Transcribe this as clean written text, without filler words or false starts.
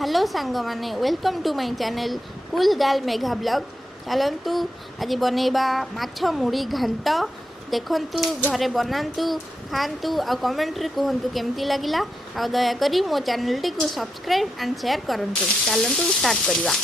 Hello सांग माने welcome to my channel cool girl Megha blog. चलतु आज बनैबा माछ मुड़ी घांट देखंतु घरे बनातु खातु आ कमेंट्रे कहतु केमती लगिला आ दया करी मो चैनल टी को सब्सक्राइब एंड शेयर करंतु। चलतु स्टार्ट करवा।